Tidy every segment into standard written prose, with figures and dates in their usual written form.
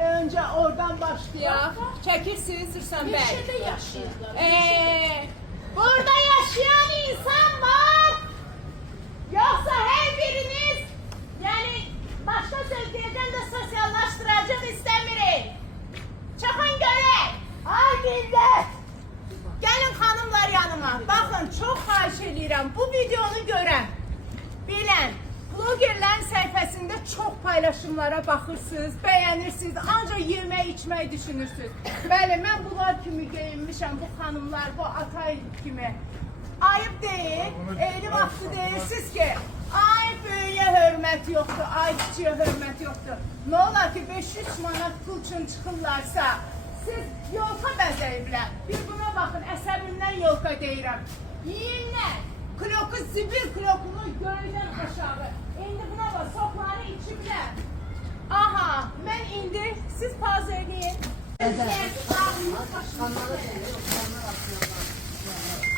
Önce oradan başlayalım. Çekilsin Sırsan Bey. Meşede yaşıyorlar. Burada yaşayan insan var. Yoksa her biriniz yani başka söyleyeceğim de sosyallaştıracağım istemiyorum. Çıkın göre. Ay millet. Gelin hanımlar yanıma. Bakın çok xahiş edirəm. Bu videonu görən, bilən, blogerlərin səhifəsində çox paylaşımlara baxırsınız, bəyənirsiniz, ancaq yemək, içmək düşünürsünüz. Bəli, mən bunlar kimi geyinmişəm, bu xanımlar, bu atay kimi. Ayıp deyil, eyni vaxtı deyilsiz ki, ay böyüyə hörmət yoxdur, ay kiçiyə hörmət yoxdur. Nə olar ki 500 manat pul üçün çıxırlarsa, siz yolka bəzəyiblər. Bir buna baxın, əsəbimdən yolka deyirəm. Yiyinlər, kloku, zibil klokunu göydən aşağı. İndi buna bax, sokları içiblər. Aha, mən indi, siz paz edin.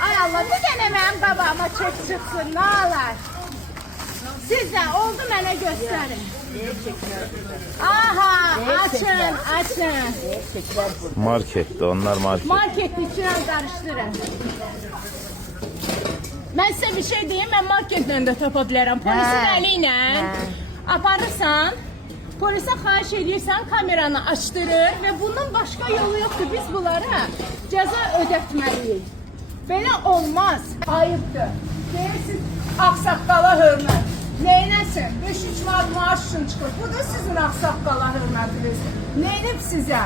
Ay Allah, bir dənə mənim qabağıma çək çıxsın, nə alar? Siz də oldu mənə göstərin. Aha, açın, açın. Markette, onlar market. Marketin içine karıştırın. Ben size bir şey diyeyim, ben marketten de tapa bilərəm. Polisin əliyle aparırsan, polise xahiş edirsən, kameranı açtırır ve bunun başka yolu yoktur. Biz bunlara ceza ödətməliyik. Belə olmaz, ayıbdır. Deyirsiniz, ağsaqqala hörmət. Neynəsin? 5-3 maaş üçün çıxır. Bu da sizin ağsaqqala hörmətiniz. Neynib sizə?